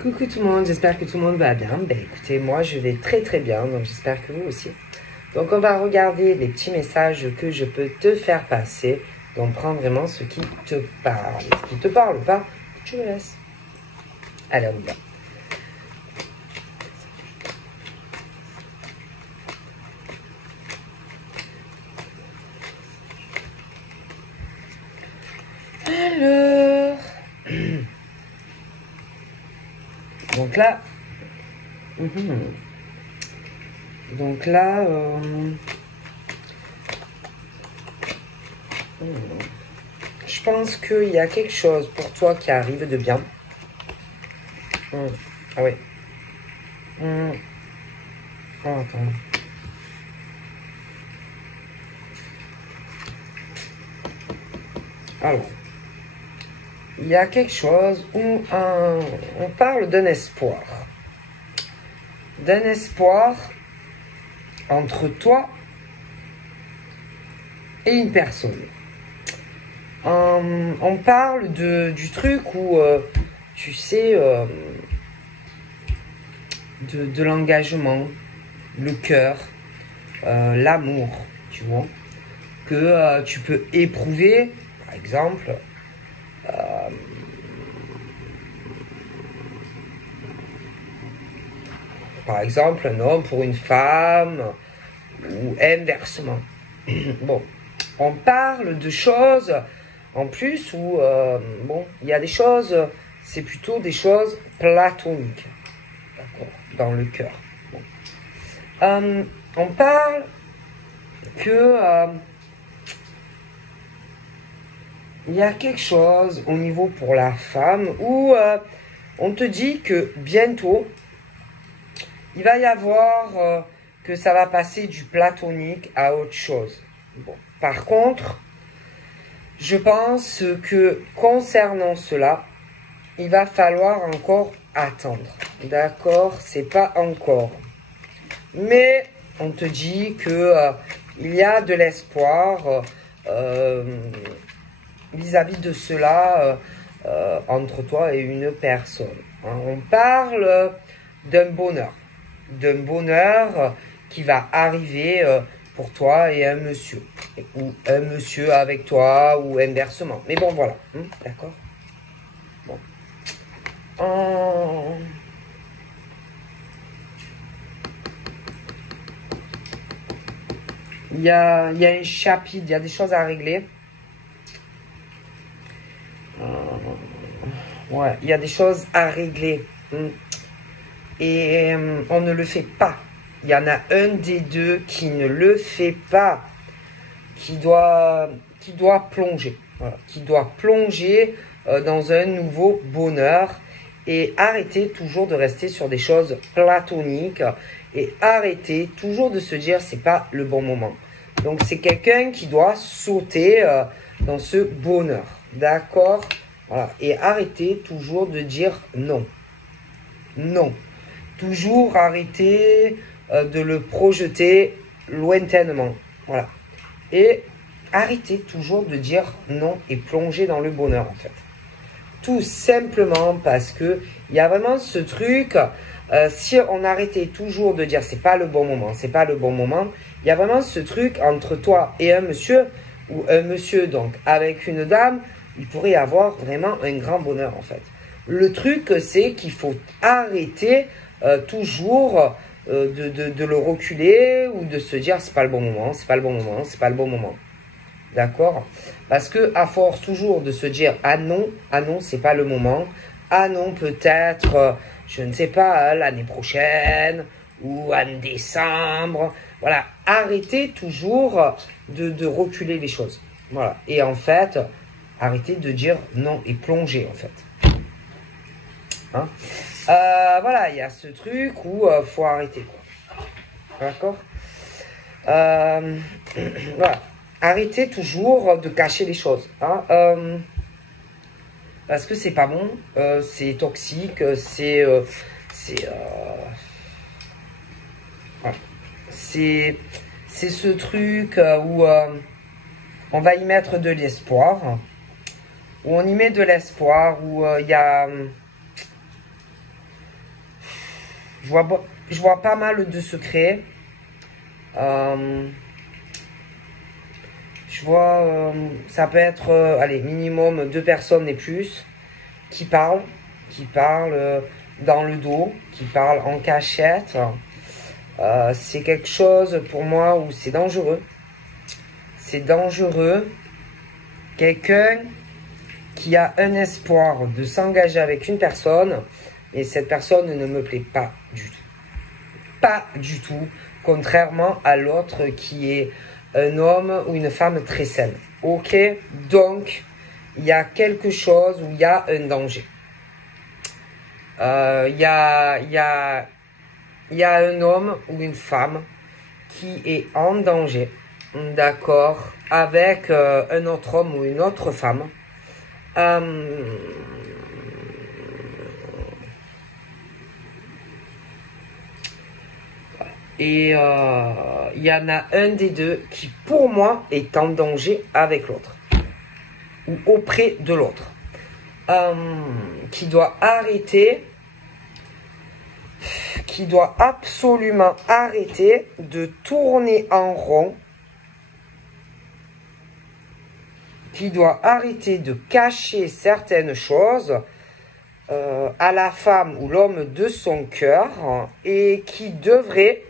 Coucou tout le monde, j'espère que tout le monde va bien. Ben écoutez, moi je vais très très bien, donc j'espère que vous aussi. Donc on va regarder les petits messages que je peux te faire passer. Donc prends vraiment ce qui te parle. Ce qui te parle pas, je le laisse. Allez, on y va. Alors, donc là, je pense qu'il y a quelque chose pour toi qui arrive de bien. Ah oui. Oh, attends. Alors, il y a quelque chose où on parle d'un espoir. D'un espoir entre toi et une personne. On parle du truc où, tu sais, de l'engagement, le cœur, l'amour, tu vois, que tu peux éprouver, par exemple, un homme pour une femme, ou inversement. Bon, on parle de choses, en plus, où, bon, il y a des choses, c'est plutôt des choses platoniques, d'accord, dans le cœur. Bon. On parle que il y a quelque chose au niveau pour la femme où on te dit que bientôt, il va y avoir que ça va passer du platonique à autre chose. Bon. Par contre, je pense que concernant cela, il va falloir encore attendre. D'accord? C'est pas encore. Mais on te dit que il y a de l'espoir vis-à-vis de cela entre toi et une personne. Hein, on parle d'un bonheur. D'un bonheur qui va arriver pour toi et un monsieur. Ou un monsieur avec toi, ou inversement. Mais bon, voilà. D'accord? Bon. Il y a un chapitre, il y a des choses à régler. Ouais, il y a des choses à régler. Et on ne le fait pas. Il y en a un des deux qui ne le fait pas. Qui doit plonger. Voilà, qui doit plonger dans un nouveau bonheur. Et arrêter toujours de rester sur des choses platoniques. Et arrêter toujours de se dire c'est pas le bon moment. Donc c'est quelqu'un qui doit sauter dans ce bonheur. D'accord? Voilà. Et arrêter toujours de dire non. Non. Toujours arrêter de le projeter lointainement. Voilà. Et arrêter toujours de dire non et plonger dans le bonheur en fait. Tout simplement parce que il y a vraiment ce truc, si on arrêtait toujours de dire c'est pas le bon moment, c'est pas le bon moment, il y a vraiment ce truc entre toi et un monsieur, ou un monsieur donc avec une dame, il pourrait y avoir vraiment un grand bonheur en fait. Le truc c'est qu'il faut arrêter toujours de le reculer ou de se dire c'est pas le bon moment, c'est pas le bon moment, c'est pas le bon moment. D'accord? Parce que à force toujours de se dire ah non, c'est pas le moment, ah non, peut-être, je ne sais pas, l'année prochaine ou en décembre. Voilà, arrêtez toujours de reculer les choses. Voilà, et en fait, arrêtez de dire non et plonger en fait. Hein? Voilà, il y a ce truc où faut arrêter quoi. D'accord? Voilà. Arrêtez toujours de cacher les choses. Hein, parce que c'est pas bon, c'est toxique, c'est ce truc où on va y mettre de l'espoir, où on y met de l'espoir, où il y a Je vois pas mal de secrets. Je vois, ça peut être, allez, minimum 2 personnes et plus qui parlent dans le dos, qui parlent en cachette. C'est quelque chose pour moi où c'est dangereux. C'est dangereux. Quelqu'un qui a un espoir de s'engager avec une personne et cette personne ne me plaît pas du tout. Pas du tout. Contrairement à l'autre qui est un homme ou une femme très saine. Ok? Donc, il y a quelque chose où il y a un danger. Il y a un homme ou une femme qui est en danger, d'accord, avec un autre homme ou une autre femme. Et il y en a un des deux qui, pour moi, est en danger avec l'autre. Ou auprès de l'autre. Qui doit arrêter, qui doit absolument arrêter de tourner en rond, qui doit arrêter de cacher certaines choses à la femme ou l'homme de son cœur et qui devrait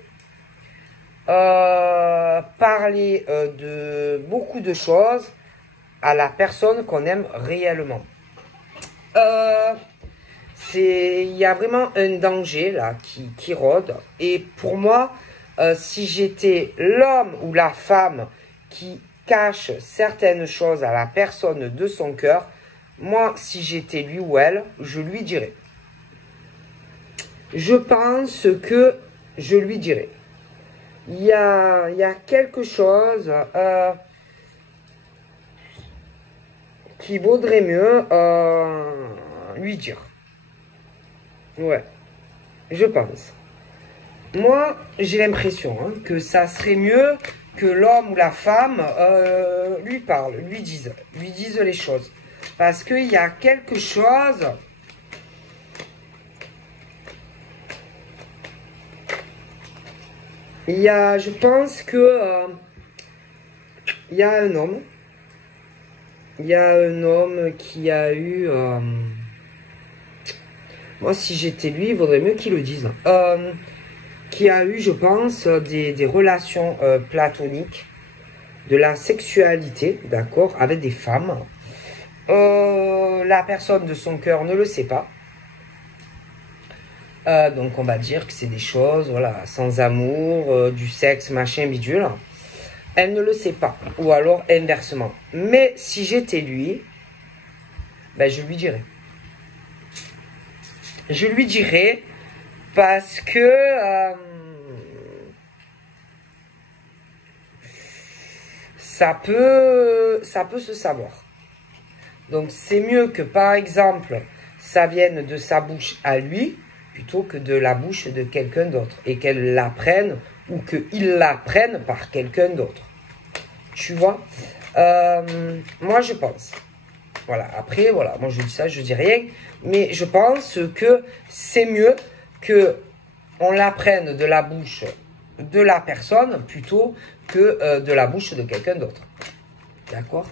parler de beaucoup de choses à la personne qu'on aime réellement. Il y a vraiment un danger là qui rôde. Et pour moi, si j'étais l'homme ou la femme qui cache certaines choses à la personne de son cœur, moi, si j'étais lui ou elle, je lui dirais. Je pense que je lui dirais. Il y a quelque chose qui vaudrait mieux lui dire. Ouais, je pense. Moi, j'ai l'impression que ça serait mieux que l'homme ou la femme lui parle, lui dise les choses. Parce qu'il y a quelque chose... je pense que... il y a un homme. Il y a un homme qui a eu... moi, si j'étais lui, il vaudrait mieux qu'il le dise. Qui a eu, je pense, des relations platoniques, de la sexualité, d'accord, avec des femmes. La personne de son cœur ne le sait pas. Donc, on va dire que c'est des choses, voilà, sans amour, du sexe, machin, bidule. Elle ne le sait pas. Ou alors, inversement. Mais si j'étais lui, ben, je lui dirais. Je lui dirais parce que ça peut se savoir. Donc c'est mieux que par exemple ça vienne de sa bouche à lui plutôt que de la bouche de quelqu'un d'autre et qu'elle l'apprenne ou qu'il l'apprenne par quelqu'un d'autre. Tu vois, moi je pense. Voilà, après, voilà, moi je dis ça, je dis rien. Mais je pense que c'est mieux que on l'apprenne de la bouche de la personne plutôt que de la bouche de quelqu'un d'autre. D'accord,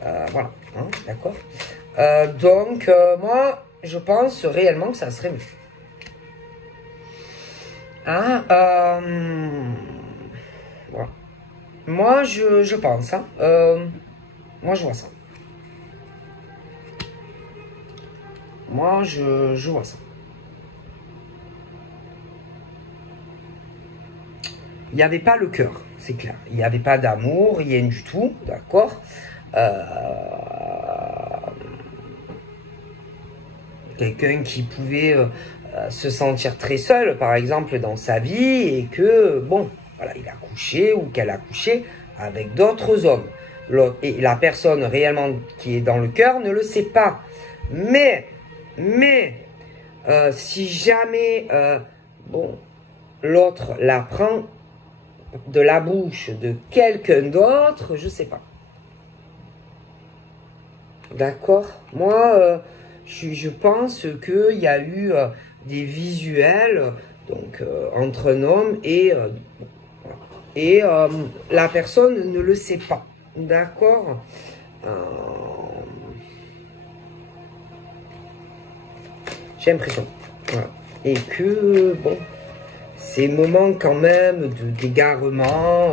voilà, hein, d'accord. Donc, moi, je pense réellement que ça serait mieux. Hein, voilà. Moi, je pense, hein, moi, je vois ça. Moi, je vois ça. Il n'y avait pas le cœur, c'est clair. Il n'y avait pas d'amour, rien du tout, d'accord. Quelqu'un qui pouvait se sentir très seul, par exemple, dans sa vie, et que, bon, voilà, il a couché ou qu'elle a couché avec d'autres hommes. Et la personne réellement qui est dans le cœur ne le sait pas. Mais si jamais, bon, l'autre l'apprend de la bouche de quelqu'un d'autre, je sais pas. D'accord? Moi, je pense qu'il y a eu des visuels Donc, entre un homme et la personne ne le sait pas. D'accord? J'ai l'impression. Voilà. Et que, bon, ces moments quand même d'égarement,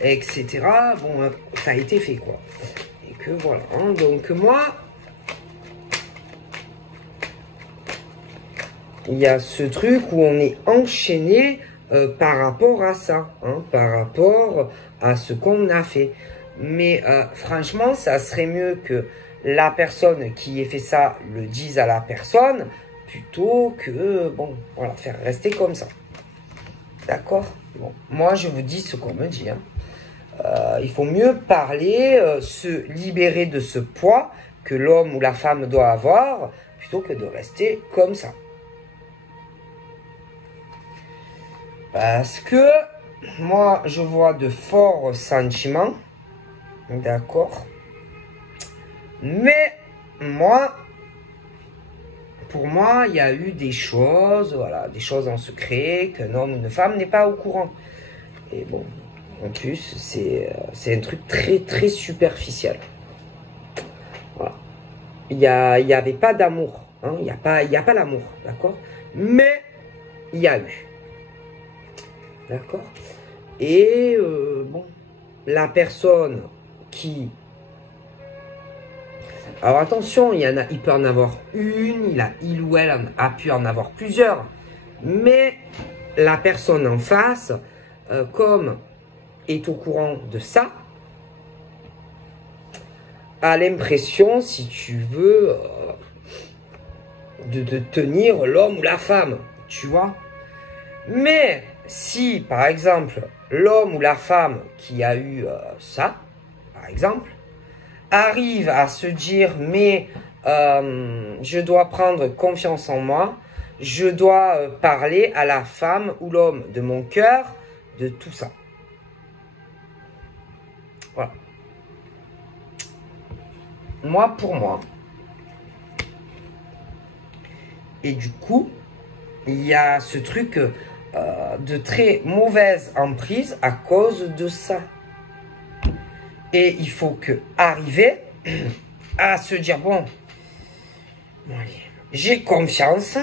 etc., bon, ça a été fait, quoi. Et que voilà. Hein, donc, moi, il y a ce truc où on est enchaîné par rapport à ça, hein, par rapport à ce qu'on a fait. Mais franchement, ça serait mieux que la personne qui ait fait ça le dise à la personne, plutôt que, bon, voilà, faire rester comme ça. D'accord? Bon, moi, je vous dis ce qu'on me dit. Hein. Il faut mieux parler, se libérer de ce poids que l'homme ou la femme doit avoir, plutôt que de rester comme ça. Parce que moi, je vois de forts sentiments. D'accord? Mais moi, pour moi, il y a eu des choses, voilà, des choses en secret qu'un homme ou une femme n'est pas au courant. Et bon, en plus, c'est un truc très, très superficiel. Voilà. Il n'y avait pas d'amour. Hein, il n'y a pas l'amour, d'accord? Mais il y a eu. D'accord? Et bon, la personne qui... Alors attention, il peut en avoir une, il ou elle a pu en avoir plusieurs. Mais la personne en face, comme est au courant de ça, a l'impression, si tu veux, de tenir l'homme ou la femme, tu vois. Mais si, par exemple, l'homme ou la femme qui a eu ça, par exemple, arrive à se dire, mais je dois prendre confiance en moi, je dois parler à la femme ou l'homme de mon cœur de tout ça. Voilà. Moi, pour moi. Et du coup, il y a ce truc de très mauvaise emprise à cause de ça. Et il faut arriver à se dire, bon, j'ai confiance,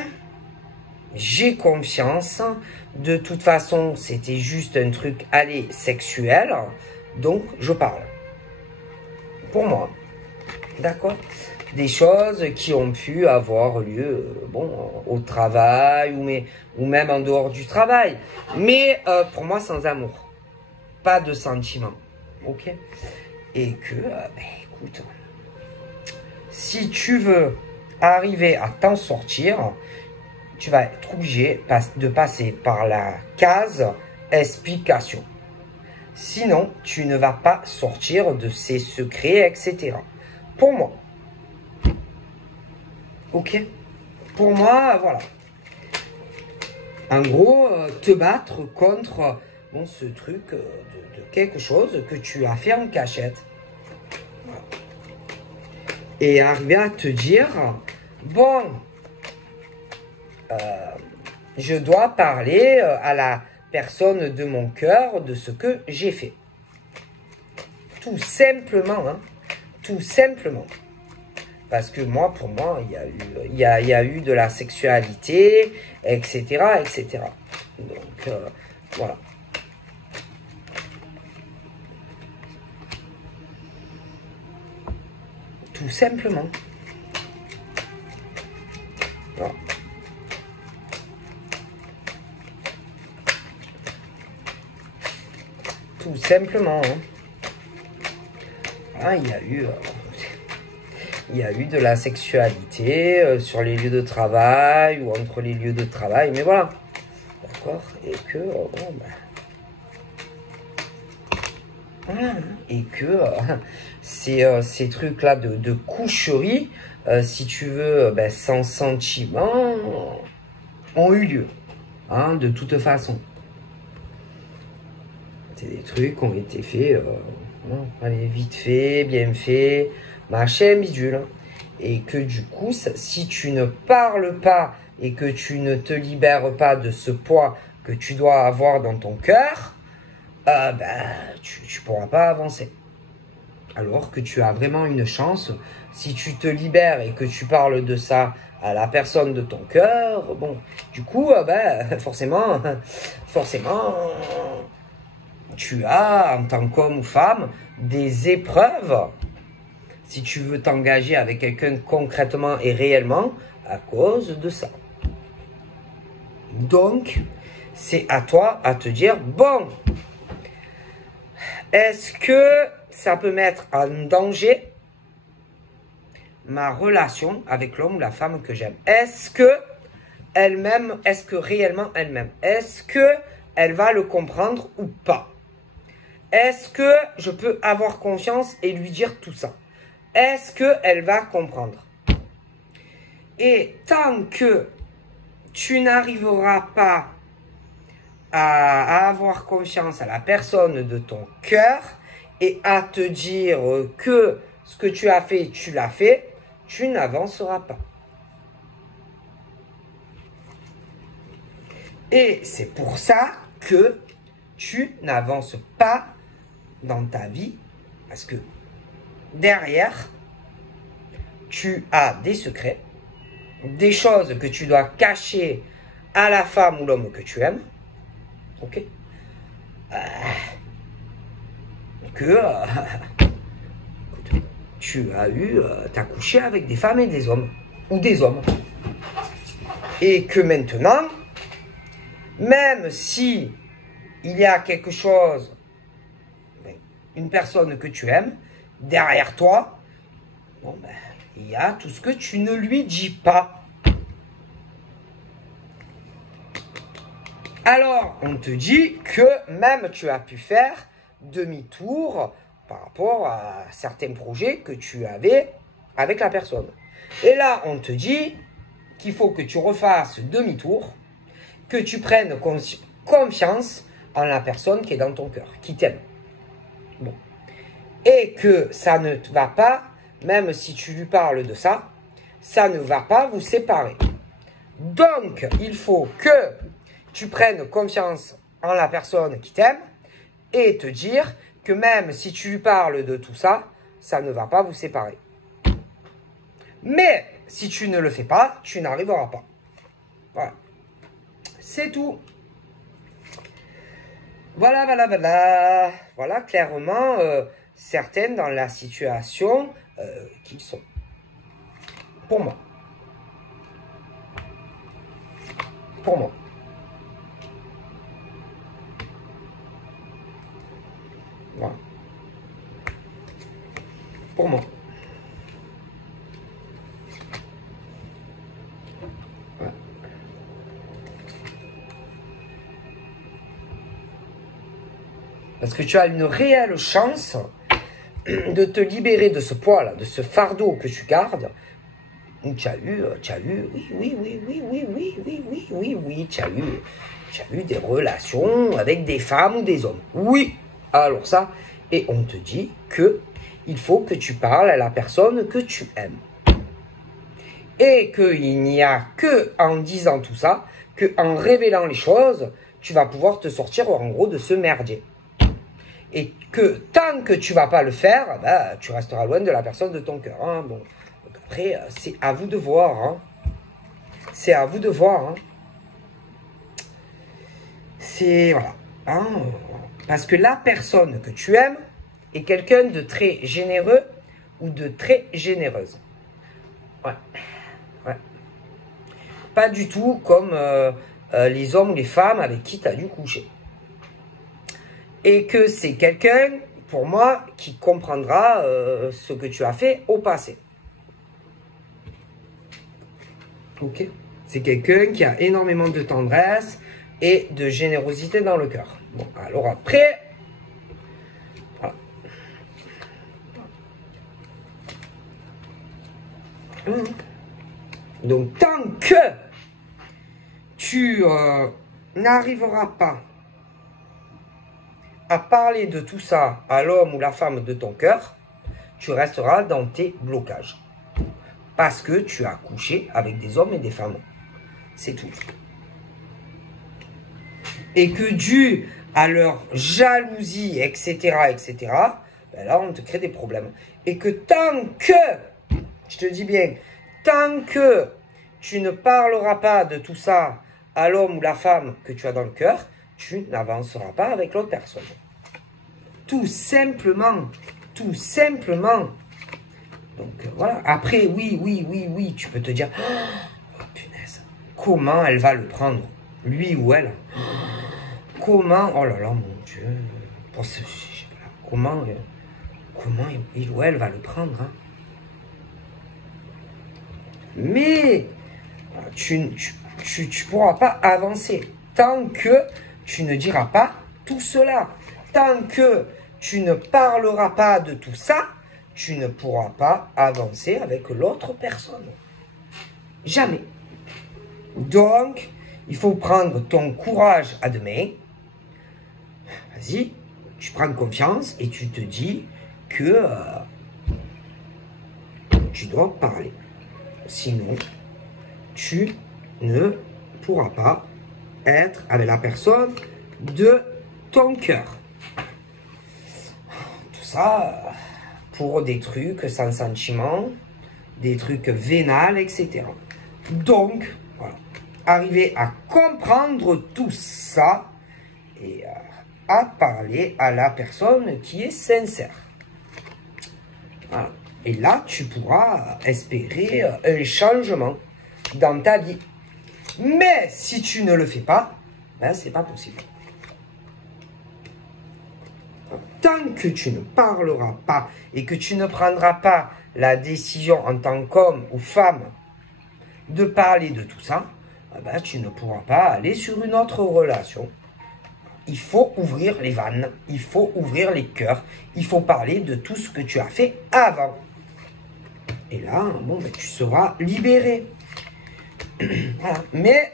de toute façon, c'était juste un truc, allez, sexuel, donc je parle. Pour moi, d'accord? Des choses qui ont pu avoir lieu, bon, au travail ou même en dehors du travail. Mais pour moi, sans amour. Pas de sentiment. Ok? Et que, écoute, si tu veux arriver à t'en sortir, tu vas être obligé de passer par la case explication. Sinon, tu ne vas pas sortir de ces secrets, etc. Pour moi. Ok? Pour moi, voilà. En gros, te battre contre bon, ce truc de quelque chose que tu as fait en cachette. Voilà. Et arriver à te dire, bon, je dois parler à la personne de mon cœur de ce que j'ai fait. Tout simplement, hein. Tout simplement. Parce que moi, pour moi, il y a eu de la sexualité, etc., etc. Donc, voilà. Tout simplement. Voilà. Tout simplement. Hein. Ah, il y a eu de la sexualité sur les lieux de travail ou entre les lieux de travail, mais voilà. D'accord? Et que, bon, voilà. Et que ces trucs-là de coucherie, si tu veux, sans sentiment, ont eu lieu. Hein, de toute façon. C'est des trucs qui ont été faits, allez, vite fait, bien fait, machin, bidule. Et que du coup, si tu ne parles pas et que tu ne te libères pas de ce poids que tu dois avoir dans ton cœur, tu ne pourras pas avancer. Alors que tu as vraiment une chance, si tu te libères et que tu parles de ça à la personne de ton cœur, bon, du coup, forcément, tu as, en tant qu'homme ou femme, des épreuves, si tu veux t'engager avec quelqu'un concrètement et réellement, à cause de ça. Donc, c'est à toi à te dire, bon, est-ce que ça peut mettre en danger ma relation avec l'homme ou la femme que j'aime? Est-ce que elle-même, est-ce que réellement elle-même, est-ce que elle va le comprendre ou pas? Est-ce que je peux avoir confiance et lui dire tout ça? Est-ce qu'elle va comprendre? Et tant que tu n'arriveras pas à avoir confiance à la personne de ton cœur et à te dire que ce que tu as fait, tu l'as fait, tu n'avanceras pas. Et c'est pour ça que tu n'avances pas dans ta vie, parce que derrière, tu as des secrets, des choses que tu dois cacher à la femme ou l'homme que tu aimes, ok? Tu as t'as couché avec des femmes et des hommes, ou des hommes. Et que maintenant, même si il y a quelque chose, une personne que tu aimes, derrière toi, il y a tout ce que tu ne lui dis pas. Alors, on te dit que même tu as pu faire demi-tour par rapport à certains projets que tu avais avec la personne. Et là, on te dit qu'il faut que tu refasses demi-tour, que tu prennes confiance en la personne qui est dans ton cœur, qui t'aime. Bon. Et que ça ne va pas, même si tu lui parles de ça, ça ne va pas vous séparer. Donc, il faut que tu prennes confiance en la personne qui t'aime et te dire que même si tu lui parles de tout ça, ça ne va pas vous séparer. Mais si tu ne le fais pas, tu n'arriveras pas. Voilà. C'est tout. Voilà, voilà, voilà. Voilà clairement certaines dans la situation qu'ils sont. Pour moi. Pour moi. Voilà. Pour moi. Voilà. Parce que tu as une réelle chance de te libérer de ce poids-là, de ce fardeau que tu gardes. Tu as eu, oui, tu as eu des relations avec des femmes ou des hommes. Oui, alors ça, et on te dit que il faut que tu parles à la personne que tu aimes. Et qu'il n'y a que en disant tout ça, que en révélant les choses, tu vas pouvoir te sortir en gros de ce merdier. Et que tant que tu vas pas le faire, tu resteras loin de la personne de ton cœur. Hein. Bon. Donc après, c'est à vous de voir. Hein. C'est à vous de voir. Hein. C'est... Voilà. Hein. Parce que la personne que tu aimes est quelqu'un de très généreux ou de très généreuse. Ouais. Ouais. Pas du tout comme les hommes ou les femmes avec qui tu as dû coucher. Et que c'est quelqu'un, pour moi, qui comprendra ce que tu as fait au passé. Ok? C'est quelqu'un qui a énormément de tendresse et de générosité dans le cœur. Bon, alors après, voilà. Donc, tant que tu n'arriveras pas à parler de tout ça à l'homme ou la femme de ton cœur, tu resteras dans tes blocages. Parce que tu as couché avec des hommes et des femmes. c'est tout. Et que dû à leur jalousie, etc., ben là, on te crée des problèmes. Et que tant que, je te dis bien, tant que tu ne parleras pas de tout ça à l'homme ou la femme que tu as dans le cœur, tu n'avanceras pas avec l'autre personne. Tout simplement. Tout simplement. Donc voilà. Après, oui, tu peux te dire, oh punaise, comment elle va le prendre, lui ou elle? Comment, oh là là, mon Dieu, je sais pas, comment il ou elle va le prendre, hein? Mais tu pourras pas avancer tant que tu ne diras pas tout cela. Tant que tu ne parleras pas de tout ça, tu ne pourras pas avancer avec l'autre personne. Jamais. Donc, il faut prendre ton courage à deux mains. Vas-y, tu prends confiance et tu te dis que tu dois parler. Sinon, tu ne pourras pas être avec la personne de ton cœur. Tout ça pour des trucs sans sentiment, des trucs vénals, etc. Donc, voilà. Arriver à comprendre tout ça et à parler à la personne qui est sincère. Voilà. Et là, tu pourras espérer un changement dans ta vie. Mais si tu ne le fais pas, ben, c'est pas possible. Tant que tu ne parleras pas et que tu ne prendras pas la décision en tant qu'homme ou femme de parler de tout ça, ben, tu ne pourras pas aller sur une autre relation. Il faut ouvrir les vannes, il faut ouvrir les cœurs, il faut parler de tout ce que tu as fait avant. Et là, bon, ben, tu seras libéré. Voilà. Mais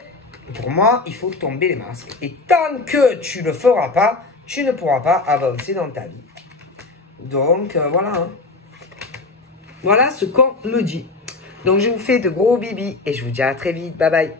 pour moi, il faut tomber les masques. Et tant que tu ne le feras pas, tu ne pourras pas avancer dans ta vie. Donc, voilà. Hein. Voilà ce qu'on me dit. Donc, je vous fais de gros bibis et je vous dis à très vite. Bye bye.